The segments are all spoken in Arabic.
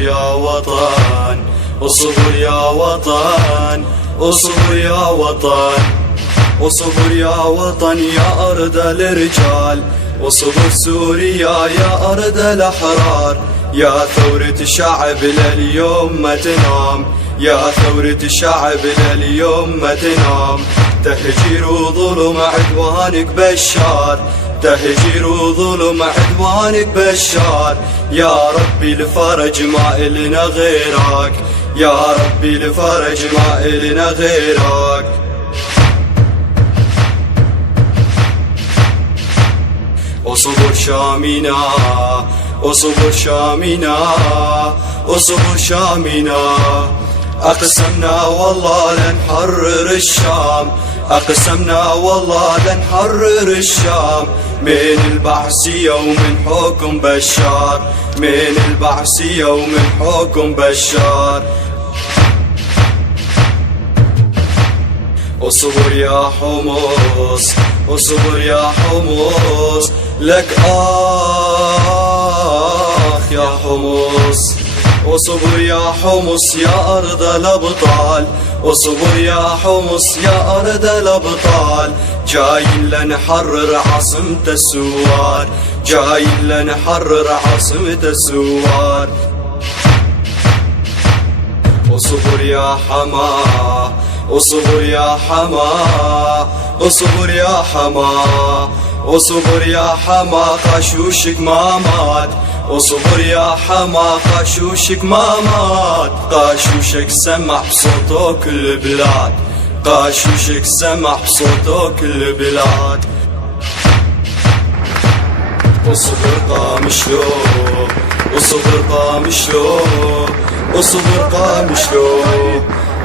اصبر يا وطن، اصبر يا وطن، اصبر يا وطن، اصبر يا وطن يا أرض الرجال، اصبر سوريا يا أرض الأحرار، يا ثورة شعب لليوم ما تنام، يا ثورة شعب لليوم ما تنام. تهجير وظلم عدوانك بشار، تهجير وظلم عدوانك بشار، يا ربي الفرج ما إلنا غيرك، يا ربي الفرج ما إلنا غيرك. اصبر شامنا، اصبر شامنا، اصبر شامنا، أقسمنا والله لنحرر الشام، أقسمنا والله لنحرر الشام، من البعثية ومن حكم بشار، من البعثية ومن حكم بشار. اصبر يا حمص، اصبر يا حمص، لك يا حمص، اصبر يا حمص يا أرض الأبطال، اصبر يا حمص يا أرض الأبطال، جايين لنحرر عاصمة السوار، جايين لنحرر عاصمة السوار. اصبر يا حما، اصبر يا حما، اصبر يا حما، اصبر يا حما، قاشوشك ما مات، اصبر يا حما، قاشوشك ما مات، قاشوشك سمع بصوته كل البلاد، قاشوشك سمع بصوته كل البلاد. اصبر قامشلو، اصبر قامشلو، اصبر قامشلو،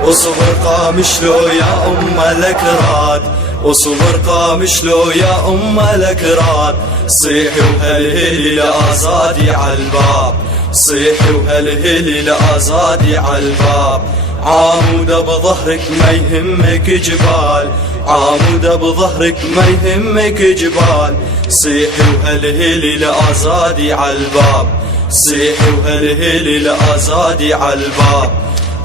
اصبر قامشلو يا أم الأكراد، اصبر قامشلو يا أم الأكراد، صيحي وهلهلي لآزادي عالباب، صيحي وهلهلي لآزادي عالباب. عامودة بظهرك ما يهمك جبال، عامودة بظهرك ما يهمك جبال، صيحي وهلهلي لآزادي عالباب، صيحي وهلهلي لآزادي عالباب.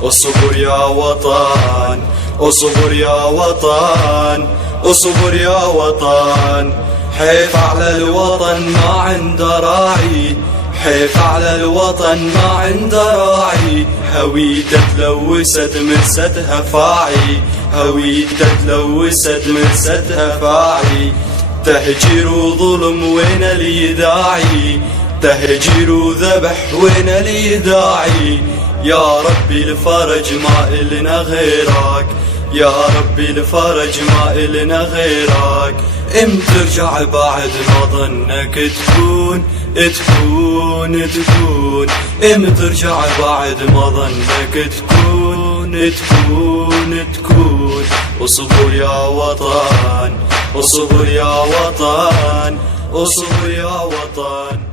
اصبر يا وطن، اصبر يا وطن، اصبر يا وطن، حيف على الوطن ما عنده راعي، حيف على الوطن ما عنده راعي، هويته تلوثت مرستها فاعي، هويته تلوثت مرستها فاعي. تهجير وظلم وين اللي داعي، تهجير وذبح وين اللي داعي، يا ربي الفرج ما إلنا غيرك، يا ربي الفرج ما إلنا غيرك. امتى ترجع بعد ما ظنك تكون تكون تكون، امتى ترجع بعد ما ظنك تكون تكون تكون. اصبر يا وطن، اصبر يا وطن، اصبر يا وطن.